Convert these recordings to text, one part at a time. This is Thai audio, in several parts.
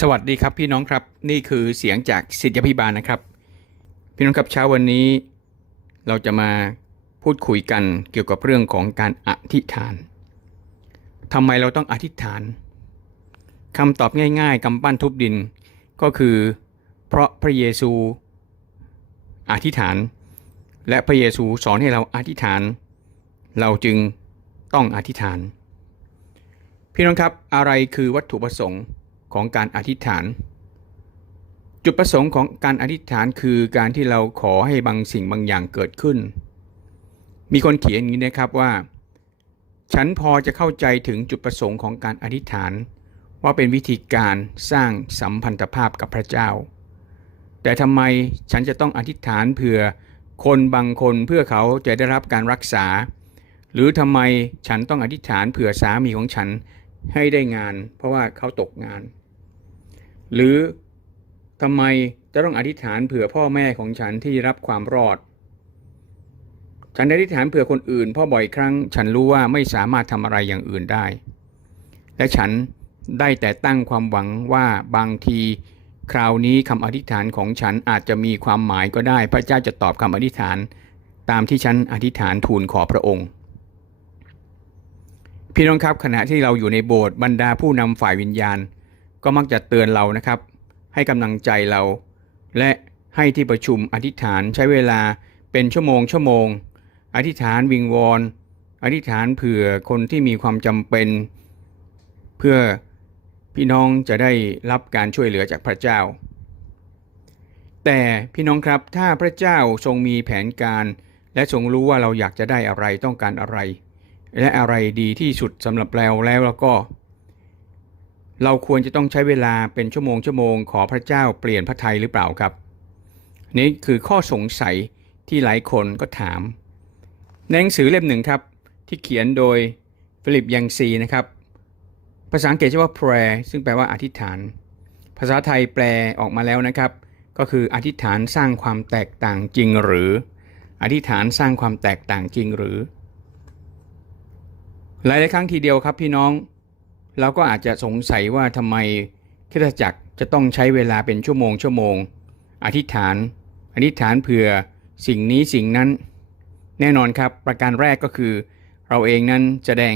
สวัสดีครับพี่น้องครับนี่คือเสียงจากสิทธิพิบาลนะครับ พี่น้องครับเช้าวันนี้ เราจะมาพูดคุยกันเกี่ยวกับเรื่องของการอธิษฐานทำไมเราต้องอธิษฐานคำตอบง่ายๆกำปั้นทุบดิน ก็คือ เพราะพระเยซูอธิษฐาน และพระเยซูสอนให้เราอธิษฐาน เราจึงต้องอธิษฐาน พี่น้องครับอะไรคือวัตถุประสงค์ ของการอธิษฐาน จุดประสงค์ของการอธิษฐานคือการที่เราขอให้บางสิ่งบางอย่างเกิดขึ้น มีคนเขียนอย่างนี้นะครับว่า ฉันพอจะเข้าใจถึงจุดประสงค์ของการอธิษฐาน ว่าเป็นวิธีการสร้างสัมพันธภาพกับพระเจ้า แต่ทำไมฉันจะต้องอธิษฐานเผื่อคนบางคนเพื่อเขาจะได้รับการรักษา หรือทำไมฉันต้องอธิษฐานเผื่อสามีของฉัน ให้ได้งาน เพราะว่าเขาตกงาน หรือทำไมจะต้องอธิษฐานเผื่อพ่อแม่ของฉันที่รับความรอด ฉันอธิษฐานเผื่อคนอื่นพราะบ่อยครั้ง ฉันรู้ว่าไม่สามารถทำอะไรอย่างอื่นได้ และฉันได้แต่ตั้งความหวังว่าบางที คราวนี้คำอธิษฐานของฉันอาจจะมีความหมายก็ได้ พระเจ้าจะตอบคำอธิษฐาน ตามที่ฉันอธิษฐานทูลขอพระองค์ พี่น้องครับขณะที่เราอยู่ในโบสถ์บรรดาผู้นำฝ่ายวิญญาณ ก็มักจะเตือนเรานะครับ ให้กำลังใจเรา และให้ที่ประชุมอธิษฐานใช้เวลาเป็นชั่วโมงชั่วโมง อธิษฐานวิงวอนอธิษฐานเผื่อคนที่มีความจำเป็น เพื่อพี่น้องจะได้รับการช่วยเหลือจากพระเจ้า แต่พี่น้องครับถ้าพระเจ้าทรงมีแผนการ และทรงรู้ว่าเราอยากจะได้อะไรต้องการอะไร และอะไรดีที่สุดสำหรับเราแล้วแล้วก็ เราควรจะต้องใช้เวลาเป็นชั่วโมงชั่วโมงขอพระเจ้าเปลี่ยนพระทัยหรือเปล่าครับ นี่คือข้อสงสัยที่หลายคนก็ถามในหนังสือเล่มหนึ่งครับ ที่เขียนโดยฟิลิปยังซีนะครับ ภาษาอังกฤษชื่อว่า prayer ซึ่งแปลว่าอธิษฐาน ภาษาไทยแปลออกมาแล้วนะครับ ก็คืออธิษฐานสร้างความแตกต่างจริงหรือ อธิษฐานสร้างความแตกต่างจริงหรือ หลายๆครั้งทีเดียวครับพี่น้อง เราก็อาจจะสงสัยว่าทำไมคริสตจักรจะต้องใช้เวลาเป็นชั่วโมงชั่วโมง อธิษฐาน อธิษฐานเผื่อสิ่งนี้สิ่งนั้น แน่นอนครับ ประการแรกก็คือ เราเองนั้นแสดง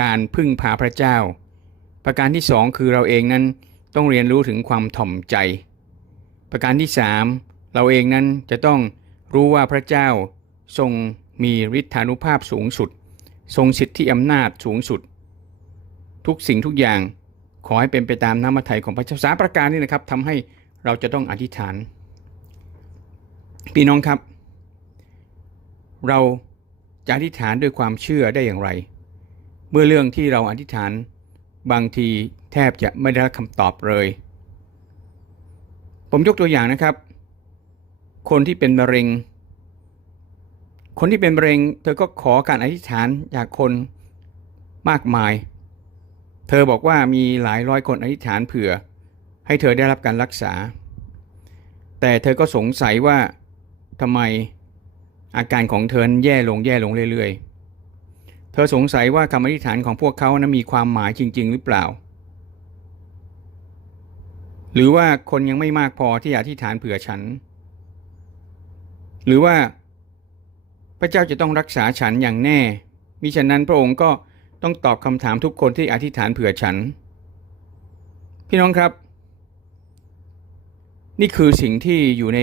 การพึ่งพาพระเจ้า ประการที่สองคือเราเองนั้นต้องเรียนรู้ถึงความถ่อมใจ ประการที่สามเราเองนั้นจะต้องรู้ว่าพระเจ้าทรงมีฤทธานุภาพสูงสุด ทรงสิทธิอำนาจสูงสุด ทุกสิ่งทุกอย่างขอให้เป็นไปตามน้ำมัทไทยของพระเจ้าสามประการนี้นะครับทำให้เราจะต้องอธิษฐานพี่น้องครับ เราจะอธิษฐานด้วยความเชื่อได้อย่างไร เมื่อเรื่องที่เราอธิษฐานบางทีแทบจะไม่ได้รับคำตอบเลย ผมยกตัวอย่างนะครับ คนที่เป็นมะเร็ง คนที่เป็นมะเร็ง เธอก็ขอการอธิษฐานจากคนมากมาย เธอบอกว่ามีหลายร้อยคนอธิษฐานเผื่อ ให้เธอได้รับการรักษา แต่เธอก็สงสัยว่าทำไมอาการของเธอแย่ลงแย่ลงเรื่อยๆ เธอสงสัยว่าคำอธิษฐานของพวกเขานะมีความหมายจริง ๆ หรือเปล่า หรือว่าคนยังไม่มากพอที่จะอธิษฐานเผื่อฉัน หรือว่า พระเจ้าจะต้องรักษาฉันอย่างแน่ มิฉะนั้นพระองค์ก็ต้องตอบคำถามทุกคนที่อธิษฐานเผื่อฉัน พี่น้องครับ นี่คือสิ่งที่อยู่ใน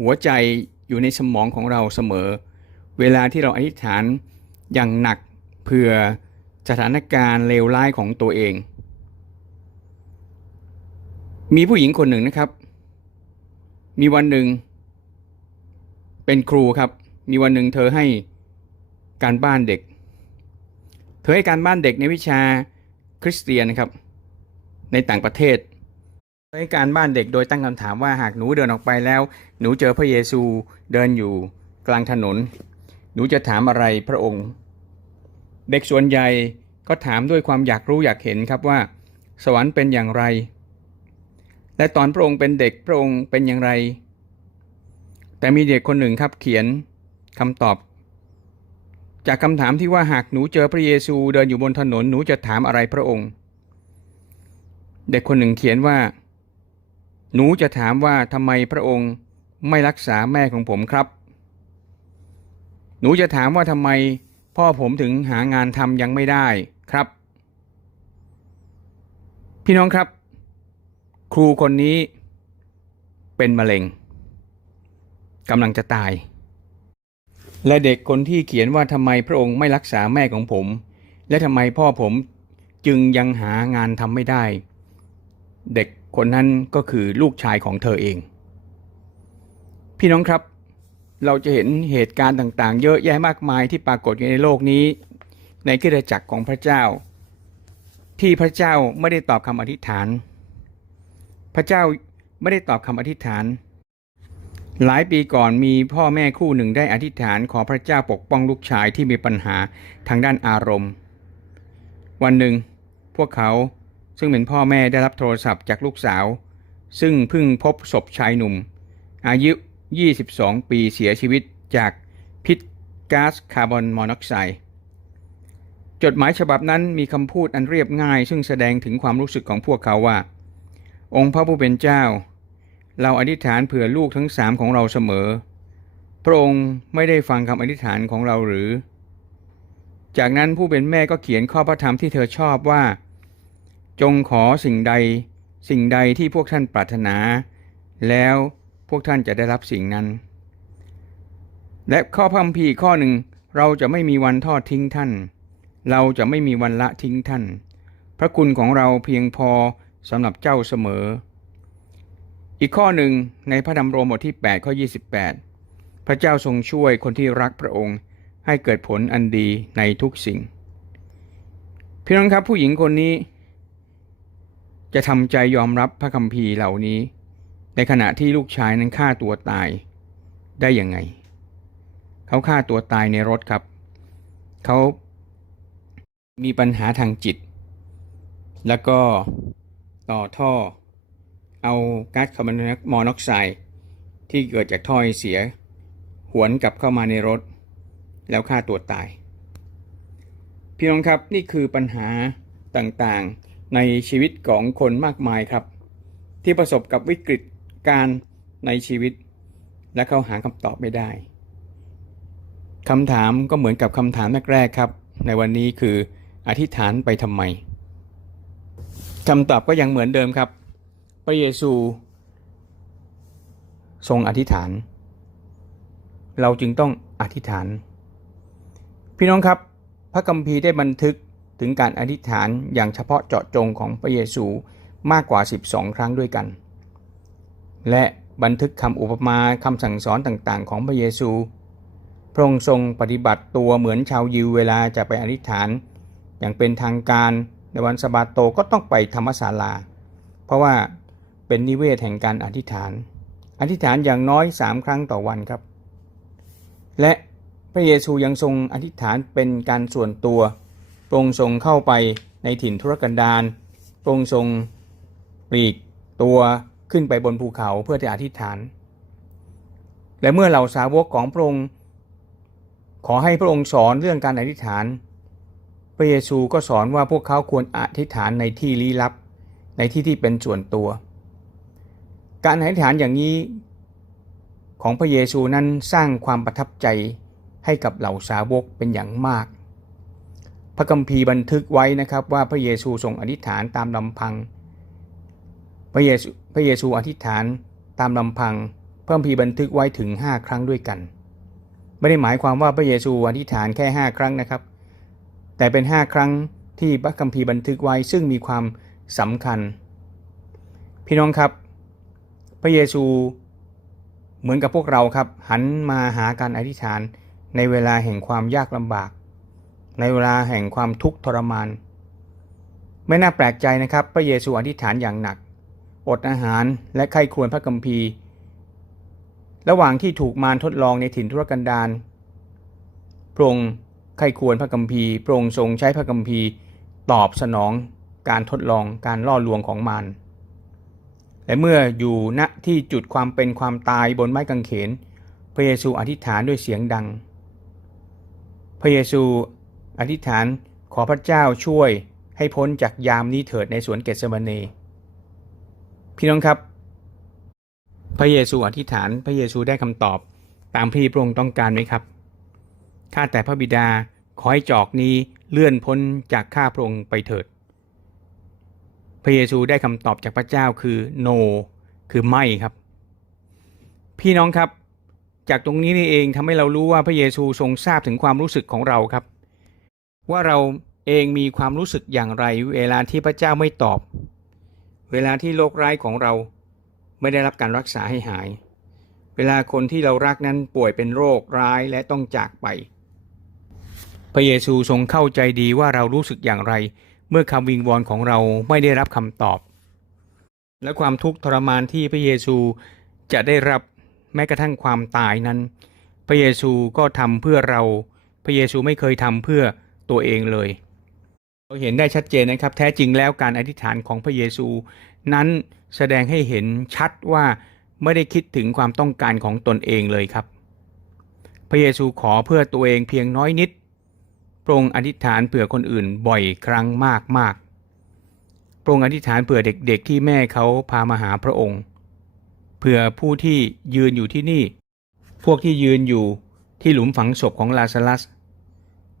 หัวใจอยู่ในสมองของเราเสมอ เวลาที่เราอธิษฐานอย่างหนักเพื่อสถานการณ์เลวร้ายของตัวเอง มีผู้หญิงคนหนึ่งนะครับ มีวันหนึ่ง เป็นครูครับ มีวันหนึ่งเธอให้การบ้านเด็ก เธอให้การบ้านเด็กในวิชาคริสเตียนนะครับ ในต่างประเทศให้การบ้านเด็กโดยตั้งคำถามว่าหากหนูเดินออกไปแล้ว หนูเจอพระเยซูเดินอยู่กลางถนน หนูจะถามอะไรพระองค์ เด็กส่วนใหญ่ก็ถามด้วยความอยากรู้อยากเห็นครับว่า สวรรค์เป็นอย่างไร และตอนพระองค์เป็นเด็กพระองค์เป็นอย่างไร แต่มีเด็กคนหนึ่งครับเขียน คำตอบ จากคำถามที่ว่าหากหนูเจอพระเยซูเดินอยู่บนถนนหนูจะถามอะไรพระองค์ เด็กคนหนึ่งเขียนว่า หนูจะถามว่าทำไมพระองค์ไม่รักษาแม่ของผมครับ หนูจะถามว่าทำไมพ่อผมถึงหางานทำยังไม่ได้ครับ พี่น้องครับ ครูคนนี้เป็นมะเร็งกำลังจะตาย และเด็กคนที่เขียนว่าทำไมพระองค์ไม่รักษาแม่ของผม และทำไมพ่อผมจึงยังหางานทำไม่ได้ เด็กคนนั้นก็คือลูกชายของเธอเอง พี่น้องครับ เราจะเห็นเหตุการณ์ต่างๆ เยอะแยะมากมายที่ปรากฏอยู่ในโลกนี้ ในคริสตจักรของพระเจ้า ที่พระเจ้าไม่ได้ตอบคำอธิษฐาน พระเจ้าไม่ได้ตอบคำอธิษฐาน หลายปีก่อนมีพ่อแม่คู่หนึ่งได้อธิษฐานขอพระเจ้าปกป้องลูกชายที่มีปัญหาทางด้านอารมณ์ วันหนึ่ง พวกเขาซึ่งเป็นพ่อแม่ได้รับโทรศัพท์จากลูกสาว ซึ่งเพิ่งพบศพชายหนุ่ม อายุ 22 ปีเสียชีวิตจากพิษก๊าซคาร์บอนมอนอกไซด์จดหมายฉบับนั้นมีคำพูดอันเรียบง่าย ซึ่งแสดงถึงความรู้สึกของพวกเขาว่า องค์พระผู้เป็นเจ้า เราอธิษฐานเผื่อลูกทั้งสามของเราเสมอ พระองค์ไม่ได้ฟังคำอธิษฐานของเราหรือ จากนั้นผู้เป็นแม่ก็เขียนข้อพระธรรมที่เธอชอบว่า จงขอสิ่งใด สิ่งใดที่พวกท่านปรารถนา แล้วพวกท่านจะได้รับสิ่งนั้น และข้อพัมพีข้อหนึ่งเราจะไม่มีวันทอดทิ้งท่าน เราจะไม่มีวันละทิ้งท่าน พระคุณของเราเพียงพอสำหรับเจ้าเสมอ อีกข้อหนึ่งในพระธรรมโรมบทที่ 8 ข้อ 28 พระเจ้าทรงช่วยคนที่รักพระองค์ให้เกิดผลอันดีในทุกสิ่ง พี่น้องครับผู้หญิงคนนี้ จะทำใจยอมรับพระคัมภีร์เหล่านี้ ในขณะที่ลูกชายนั้นฆ่าตัวตายได้ยังไง เขาฆ่าตัวตายในรถครับ เขามีปัญหาทางจิต แล้วก็ต่อท่อ เอาก๊าซคาร์บอนมอนอกไซด์ที่เกิดจากท่อไอเสีย หวนกลับเข้ามาในรถ แล้วฆ่าตัวตาย พี่น้องครับนี่คือปัญหาต่างๆในชีวิตของคนมากมายครับ ที่ประสบกับวิกฤตการในชีวิต และเขาหาคำตอบไม่ได้คำถามก็เหมือนกับคำถามแรกๆครับ ในวันนี้คืออธิษฐานไปทำไมคำตอบก็ยังเหมือนเดิมครับ พระเยซู ทรงอธิษฐาน เราจึงต้องอธิษฐาน พี่น้องครับ พระคัมภีร์ได้บันทึกถึงการอธิษฐานอย่างเฉพาะเจาะจงของพระเยซูมากกว่า 12 ครั้งด้วยกัน และบันทึกคำอุปมาคำสั่งสอนต่างๆ ของพระเยซู พระองค์ทรงปฏิบัติตัวเหมือนชาวยิวเวลาจะไปอธิษฐาน อย่างเป็นทางการในวันสะบาโตก็ต้องไปธรรมศาลา เพราะว่า เป็นนิเวศแห่งการอธิษฐาน อธิษฐานอย่างน้อยสามครั้งต่อวันครับ และพระเยซูยังทรงอธิษฐานเป็นการส่วนตัวพระองค์ทรงเข้าไปในถิ่นทุรกันดารพระองค์ทรงปลีกตัวขึ้นไปบนภูเขาเพื่อจะอธิษฐาน และเมื่อเหล่าสาวกของพระองค์ ขอให้พระองค์สอนเรื่องการอธิษฐาน พระเยซูก็สอนว่าพวกเขาควรอธิษฐานในที่ลี้ลับ ในที่ที่เป็นส่วนตัว การอธิษฐานอย่างนี้ของพระเยซูนั้นสร้างความประทับใจให้กับเหล่าสาวกเป็นอย่างมาก พระคัมภีร์บันทึกไว้นะครับว่าพระเยซูทรงอธิษฐานตามลำพัง พระเยซูพระเยซูอธิษฐานตามลำพัง พระคัมภีร์บันทึกไว้ถึง 5 ครั้งด้วยกัน ไม่ได้หมายความว่าพระเยซูอธิษฐานแค่ 5 ครั้งนะครับ แต่เป็น 5 ครั้งที่พระคัมภีร์บันทึกไว้ซึ่งมีความสำคัญ พี่น้องครับ พระเยซูเหมือนกับพวกเราครับ หันมาหาการอธิษฐานในเวลาแห่งความยากลำบาก ในเวลาแห่งความทุกข์ทรมาน ไม่น่าแปลกใจนะครับ พระเยซูอธิษฐานอย่างหนัก อดอาหารและไข้ควรพระคัมภีร์ ระหว่างที่ถูกมารทดลองในถิ่นทุรกันดารพระองค์ไข้ควรพระคัมภีร์พระองค์ทรงใช้พระคัมภีร์ ตอบสนองการทดลองการล่อลวงของมาร และเมื่ออยู่ณที่จุดความเป็นความตายบนไม้กางเขน พระเยซูอธิษฐานด้วยเสียงดัง พระเยซูอธิษฐานขอพระเจ้าช่วยให้พ้นจากยามนี้เถิดในสวนเกตเซมาเนพี่น้องครับ พระเยซูอธิษฐานพระเยซูได้คำตอบตามที่พระองค์ต้องการไหมครับข้าแต่พระบิดาขอให้จอกนี้เลื่อนพ้นจากข้าพระองค์ไปเถิด พระเยซูได้คำตอบจากพระเจ้าคือ no คือไม่ครับ พี่น้องครับ จากตรงนี้นี่เองทำให้เรารู้ว่าพระเยซูทรงทราบถึงความรู้สึกของเราครับ ว่าเราเองมีความรู้สึกอย่างไร เวลาที่พระเจ้าไม่ตอบ เวลาที่โรคร้ายของเราไม่ได้รับการรักษาให้หาย เวลาคนที่เรารักนั้นป่วยเป็นโรคร้ายและต้องจากไป พระเยซูทรงเข้าใจดีว่าเรารู้สึกอย่างไร เมื่อคำวิงวอนของเราไม่ได้รับคำตอบ และความทุกข์ทรมานที่พระเยซูจะได้รับแม้กระทั่งความตายนั้น พระเยซูก็ทำเพื่อเรา พระเยซูไม่เคยทำเพื่อตัวเองเลย เราเห็นได้ชัดเจนนะครับ แท้จริงแล้วการอธิษฐานของพระเยซู นั้นแสดงให้เห็นชัดว่าไม่ได้คิดถึงความต้องการของตนเองเลยครับ พระเยซูขอเพื่อตัวเองเพียงน้อยนิด พระองค์อธิษฐานเผื่อคนอื่นบ่อยครั้งมากมากพระองค์อธิษฐานเผื่อเด็กๆ ที่แม่เขาพามาหาพระองค์ เผื่อผู้ที่ยืนอยู่ที่นี่ พวกที่ยืนอยู่ที่หลุมฝังศพของลาซารัส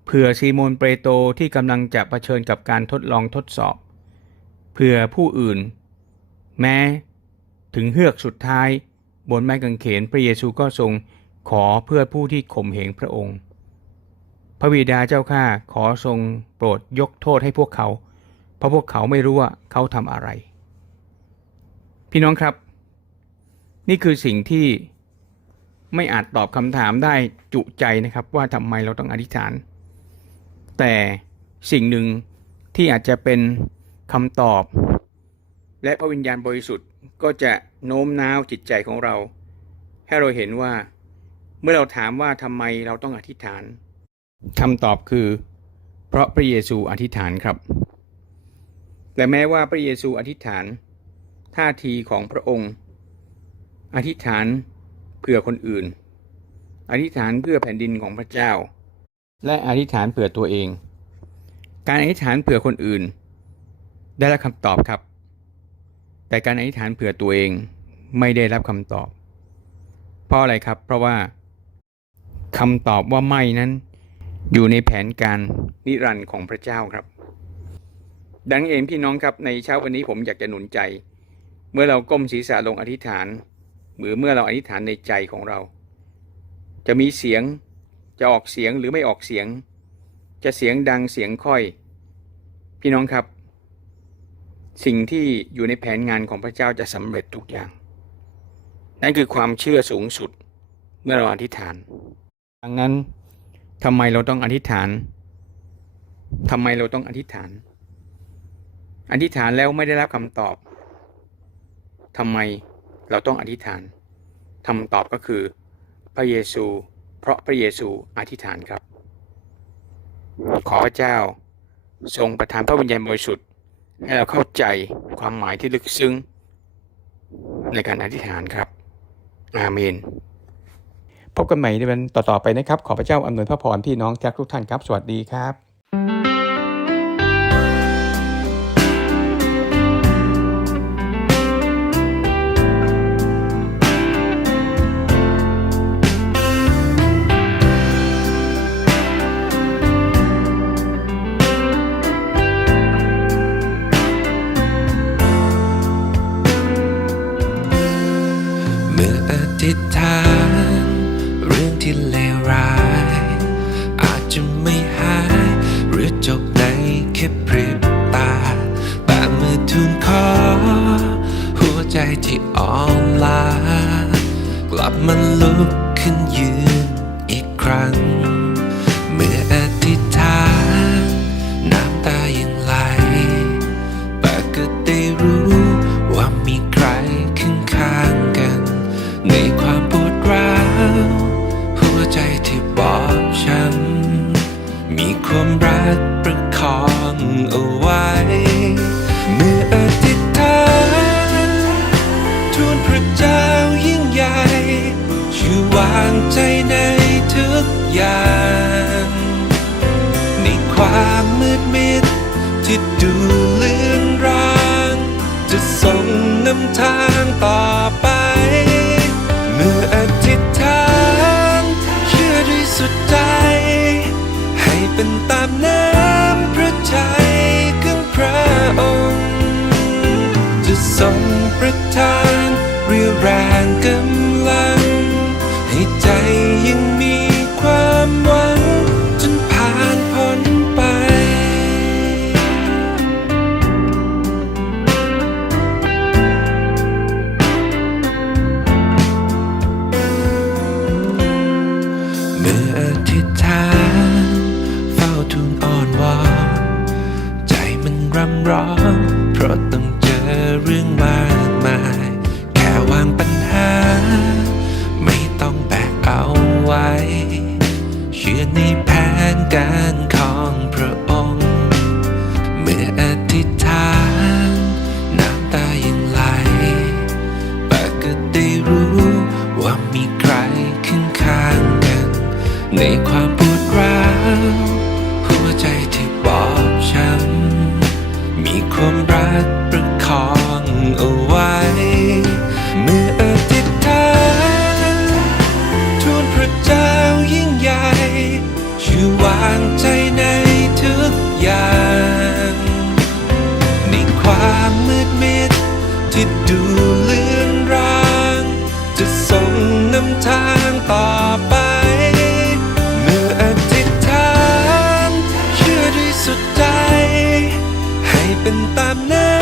เผื่อซีโมนเปโตรที่กำลังจะะเผชิญกับการทดลองทดสอบ เผื่อผู้อื่น แม้ถึงเฮือกสุดท้าย บนไม้กางเขนพระเยซูก็ทรงขอเพื่อผู้ที่ข่มเหงพระองค์ พระบิดาเจ้าข้าขอทรงโปรดยกโทษให้พวกเขา เพราะพวกเขาไม่รู้ว่าเขาทำอะไร พี่น้องครับ นี่คือสิ่งที่ไม่อาจตอบคำถามได้จุใจนะครับว่าทำไมเราต้องอธิษฐาน แต่สิ่งหนึ่งที่อาจจะเป็นคำตอบ และพระวิญญาณบริสุทธิ์ก็จะโน้มน้าวจิตใจของเรา ให้เราเห็นว่า เมื่อเราถามว่าทำไมเราต้องอธิษฐาน คำตอบคือ เพราะพระเยซูอธิษฐานครับ และแม้ว่าพระเยซูอธิษฐาน ท่าทีของพระองค์ อธิษฐานเพื่อคนอื่น อธิษฐานเพื่อแผ่นดินของพระเจ้า และอธิษฐานเผื่อตัวเอง การอธิษฐานเผื่อคนอื่น ได้รับคำตอบครับ แต่การอธิษฐานเผื่อตัวเองไม่ได้รับคำตอบ เพราะอะไรครับ เพราะว่าคำตอบว่าไม่นั้น อยู่ในแผนการนิรันดร์ของพระเจ้าครับ ดังเองพี่น้องครับในเช้าวันนี้ผมอยากจะหนุนใจ เมื่อเราก้มศีรษะลงอธิษฐานหรือเมื่อเราอธิษฐานในใจของเรา จะมีเสียงจะออกเสียงหรือไม่ออกเสียง จะเสียงดังเสียงค่อย พี่น้องครับ สิ่งที่อยู่ในแผนงานของพระเจ้าจะสำเร็จทุกอย่าง นั่นคือความเชื่อสูงสุดเมื่อเราอธิษฐาน ดังนั้น ทำไมเราต้องอธิษฐานทำไมเราต้องอธิษฐาน อธิษฐานแล้วไม่ได้รับคำตอบทำไมเราต้องอธิษฐานคำตอบก็คือ พระเยซู เพราะพระเยซูอธิษฐานครับ ขอพระเจ้าทรงประทานพระวิญญาณบริสุทธิ์ให้เราเข้าใจความหมายที่ลึกซึ้งในการอธิษฐานครับ อาเมน พบกันใหม่ในวันต่อๆไปนะครับ ขอพระเจ้าอำนวยพระพรพี่น้องทุกท่านครับ สวัสดีครับ งนำทางต่อไป เมื่ออาทิตย์ทางเชื่อด้วยสุดใจ ให้เป็นตามน้ำพระทัยขึ้นพระองค์ จะทรงประทานเรียแรงกำลัง ให้ใจยังมี ใน สุดใจ ให้เป็นตามนั้น